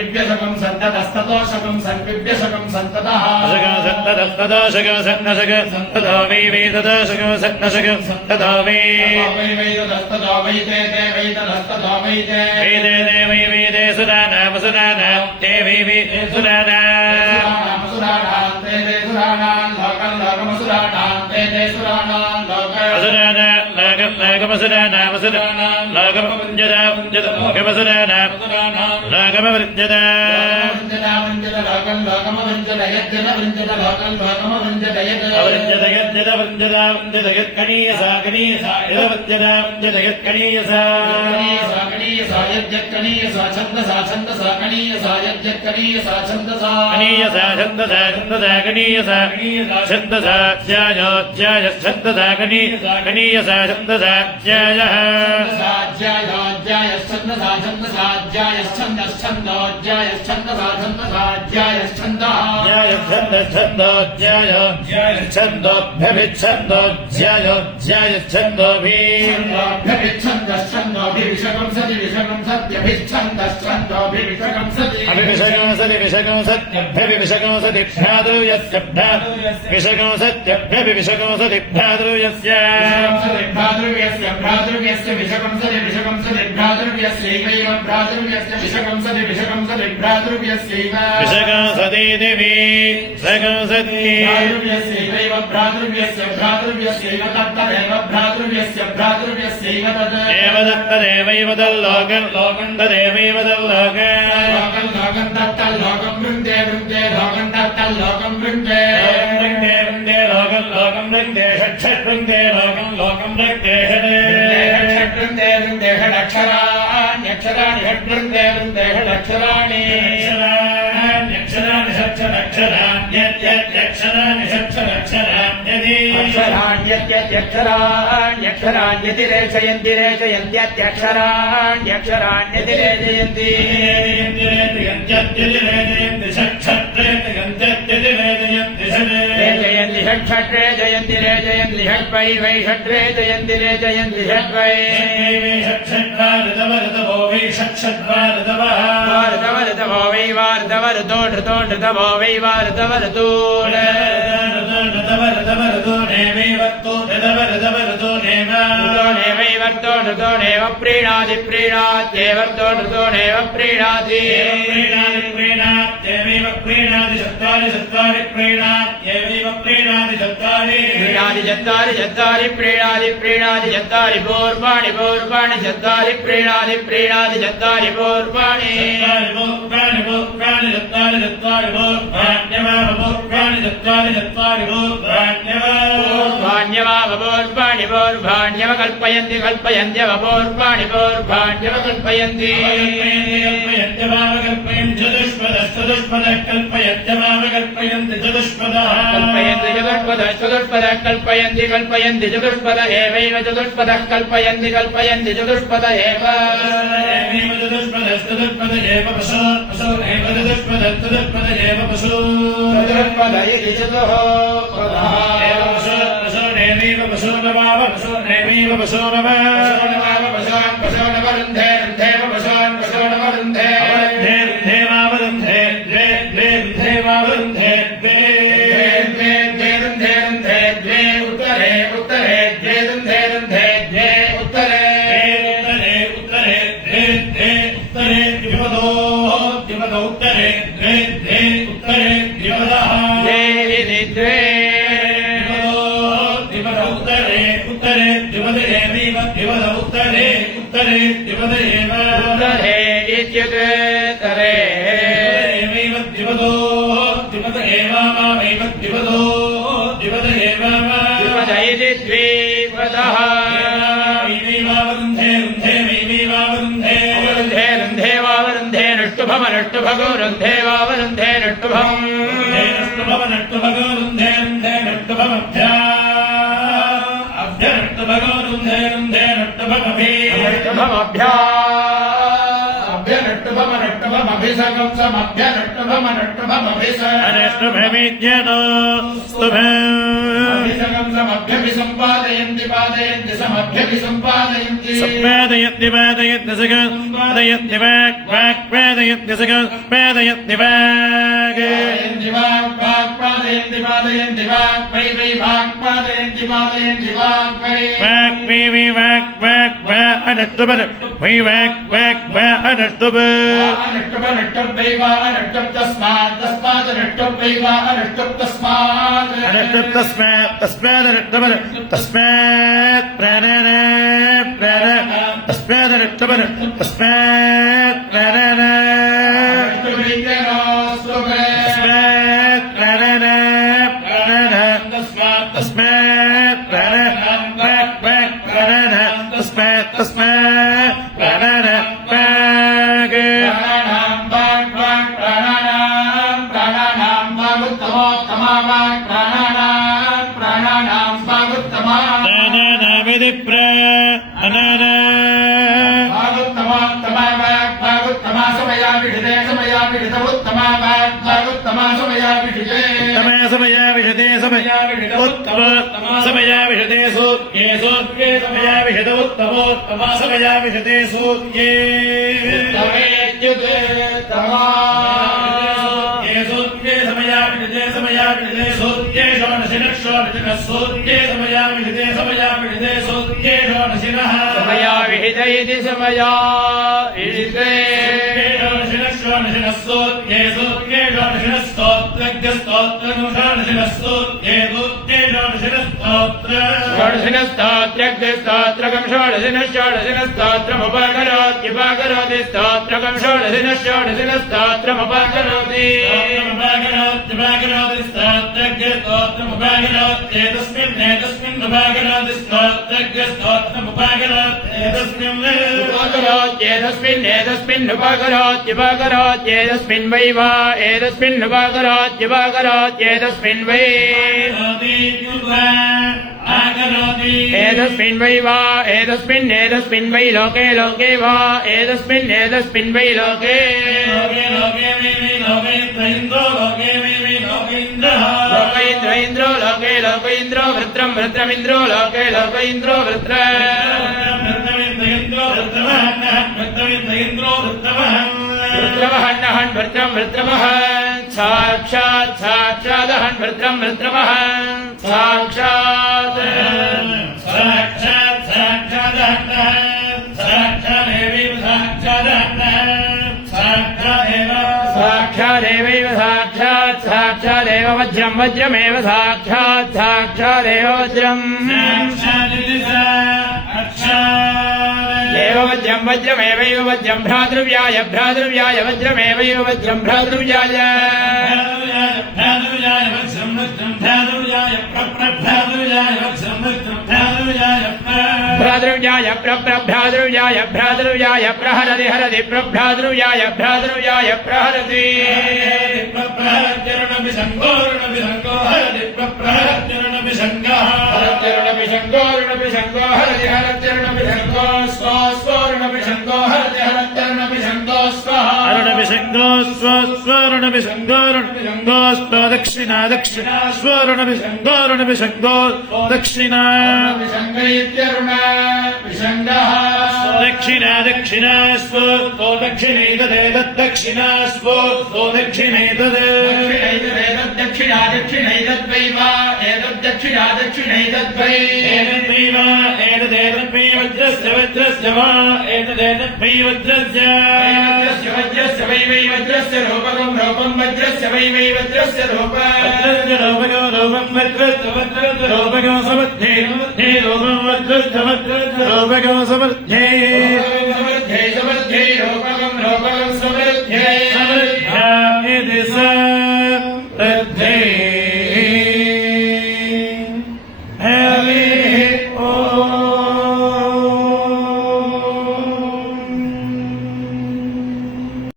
सन्विभ्यशकं सन्ततस्ततोषकं सन्विभ्यशकं सन्ततः सन्ततस्ततोषकं सन्नशक सन्ततो वै वेदतोषकं सन्नशक सन्ततो वै वेदस्ततो वै ते ते वेदस्ततो वै ते वेदे ते वै वेदे सुराणाम सुराणां ते वै वेदे सुराणां ते ते सुराणां लोकं लोकमसुराणां ते ते सुराणां असुराणां लोकमसुराणां असुराणां लोकमवञ्जदा वञ्जदा लोकमसुराणां लोकमवृञ्जदा लोकं लोकमवञ्जद यज्जद वृञ्जद लोकं लोकमवृञ्जद अवृञ्जद यज्जद वृञ्जदा वृञ्जद यत्कणीयसा कणीयसा यद्वृञ्जदा वृञ्जद यत्कणीयसा कणीयसा यज्जत्कणीयसा छन्दसा छन्दसा कणीयसा यज्जत्कणीयसा छन्दसा कणीयसा छन्दसा छन्दसा कणीयसा छन्दसा ध्याय छन्दसा कणीयसा छन्दसा ध्यायः छन्दसा छन्दसा छन्दसा छन्दोभिषकं सति विषकं सत्यभिच्छन्दश्छन्दोभिषकं सति अभिषकं सति विषकं सत्यभ्यभिषकं सति भ्रातृयस्य विषकं सत्यभ्यभिषकं सति भ्रातृयस्य भ्रातृव्यस्य विषकं सति विषकं सति भ्रातृव्यस्यैव भ्रातृव्यस्य विषकं सति भ्रातृव्यस्यैव विषकं सति देवी विषकं सति भ्रातृव्यस्यैव भ्रातृव्यस्यैव तत्तदेव भ्रातृव्यस्यैव तत् एव तत्तदेवैव तल्लोकं लोकं तदेवैव लोकं तत्तल्लोकं वृन्दे वृन्दे लोकं तत्तल्लोकं वृन्दे वृन्दे वृन्दे लोकं वृन्दे षट् वृन्दे लोकं वृन्दे वृन्दे वृन्दे षडक्षराण्यक्षराणि षड्वृन्दे वृन्दे षडक्षराणि अक्षराणि षट्क्षराण्यक्षराणि षट्क्षराण्यदि अक्षराण्यक्षराण्यक्षराण्यति रेचयन्ति रेचयन्त्यक्षराण्यक्षराण्यति रेचयन्ति रेचयन्ति षट् रेचयन्ति रेचयन्ति षट्वै वै षट् रेचयन्ति रेचयन्ति षट्वै षट्षड्वारतवो वै षट्षड्वारतवः वारतवरतवो वै वारतवरतो ऋतो ऋतवो वै वारतवरतो नेवैवर्तो ऋतो नेव प्रीणाति प्रीणात्येवर्तो ऋतो नेव प्रीणाति प्रीणात्येवैव प्रीणाति चत्वारि चत्वारि प्रीणात्येवैव प्रीणाति चत्वारि प्रीणाति चत्वारि चत्वारि प्रीणाति प्रीणाति चत्वारि पूर्वाणि पूर्वाणि चत्वारि प्रीणाति प्रीणाति चत्वारि पूर्वाणि चत्वारि चत्वारि पूर्वाण्यवापूर्वाणि चत्वारि चत्वारि पूर्वाण्यवापूर्वाणि पूर्वाण्यव कल्पयन्ति कल्पयन्त्यव पूर्वाणि पूर्वाण्यव कल्पयन्ति चतुष्पदः कल्पयन्ति चतुष्पदः चतुष्पदः कल्पयन्ति कल्पयन्ति चतुष्पद एवैव चतुष्पदः कल्पयन्ति कल्पयन्ति चतुष्पद एव चतुष्पद एव पशु एव चतुष्पद एव पशु चतुष्पद इति चतुः पशुनेव पशूनवाव पशुनेव पशूनव पशूनवरुन्धे रुन्धेव पशून् पशूनवरुन्धे रुन्धेवावरुन्धे द्वे द्वे रुन्धेवावरुन्धे द्वे द्वे द्वे रुन्धे रुन्धे द्वे उत्तरे उत्तरे द्वे रुन्धे रुन्धे द्वे उत्तरे उत्तरे उत्तरे द्वे द्वे उत्तरे द्विपदो उत्तरे द्वे द्वे उत्तरे द्विपदः द्वे इति द्वे उत्तरे उत्तरे द्विपद एवैव द्विपद उत्तरे उत्तरे द्विपद एव उत्तरे इत्युत्तरे एवैव द्विपदो द्विपद एवावैव द्विपदो द्विपद एव द्विपद इति द्विपदः वैवैवावरुन्धे रुन्धे वैवैवावरुन्धे रुन्धे रुन्धे वावरुन्धे नष्टुभम नष्टुभगो रुन्धे वावरुन्धे नष्टुभम् नष्टुभव नष्टुभगो रुन्धे रुन्धे नष्टुभमभ्या अभ्यनष्टुभगो रुन्धे रुन्धे नष्टुभमभि नष्टुभमभ्या अभ्यनष्टुभमनष्टुभमभिषकं समभ्यनष्टुभमनष्टुभमभिष अनष्टुभमिज्ञनो स्तुभम् अभिसगं समभ्यभिसम्पादयन्ति पादयन्ति समभ्यभिसम्पादयन्ति सम्पादयन्ति पादयन्ति सम्पादयन्ति वाक् वाक् पादयन्ति पादयन्ति वाक् पादयन्ति वाक् वाक् पादयन्ति पादयन्ति वाक् वै वै वाक् पादयन्ति पादयन्ति वाक् वै वाक् वै वै वाक् वाक् वा अनष्टुप वै वाक् वाक् वा अनष्टुप अनष्टुप नष्टुप वै वा अनष्टुप तस्मात् तस्मात् अनष्टुप वै वा अनष्टुप तस्मात् अनष्टुप तस्मात् तस्मात् अनष्टुप तस्मात् प्राणन प्राण तस्मात् अनष्टुप तस्मात् प्राणन तस्मात् प्राणन प्राणन तस्मात् प्राणन वाक् वाक् प्राणन तस्मात् तस्मात् प्राणन वाक् प्राणानां वाक् वाक् प्राणानां वागुत्तमोत्तमा वाक् प्राणानां वागुत्तमा प्राणानामिति प्राणना वागुत्तमोत्तमा वाक् वागुत्तमा समया विषते समया विषत उत्तमा वाक् वागुत्तमा समया विषते समया विषते समया समया विषते सूर्ये सूर्ये समया विषत उत्तमोत्तमा समया विषते सूर्ये तमेत्युते तमा सूर्ये समया विषते सूर्ये षोडशिनः सूर्ये समया विषते सूर्ये षोडशिनः समया विहित इति समया विहिते षोडशिनः सूर्ये सूर्ये षोडशिनः स्तोत्रज्ञ स्तोत्रं षोडशिनः सूर्ये सूर्ये षोडशिनः स्तोत्र षोडशिनस्तोत्रग्निस्तोत्रकं षोडशिनस्तोत्रमुपकरोत्युपकरोति स्तोत्रकं षोडशिनस्तोत्रमुपकरोति एतस्मिन्नुपकरोत्येतस्मिन्नुपकरोत्येतस्मिन् वै वा एतस्मिन्नुपकरोत्युपकरोत्येतस्मिन् वै एतस्मिन् वै वा एतस्मिन् वै लोके लोके वा एतस्मिन् वै लोके लोक इन्द्रो लोके लोक इन्द्रो वृत्रं वृत्रमिन्द्रो लोके लोक इन्द्रो वृत्र वृत्रमहन् वृत्रं वृत्रमहन् साक्षादहन् वृत्रं वृत्रमहन् साक्षात् साक्षादेव साक्षादेव वज्रं वज्रमेव साक्षादेव वज्रम् देव वज्रं वज्रमेवैव वज्रं भ्रातृव्याय वज्रमेवैव वज्रं भ्रातृव्याय भ्रातृव्याय प्रहरति हरति प्रभ्रातृव्याय प्रहरति दक्षिणा दक्षिणा दक्षिणा दक्षिणा दक्षिणा स्वो दक्षिणैतदे दक्षिणा स्वो दक्षिणैतदे दक्षिणा दक्षिणैतद्वै वा एतद्दक्षिणा दक्षिणैतद्वै एतद्वैवा एतदेतद्वै वज्रस्य वा एतदेतद्वै वज्रस्य वै वै वज्रस्य रूपकं वज्रस्य वै वै वज्रस्य रूपकं वज्रस्य रूपकं समद्धे रूपं वज्रस्य रूपकं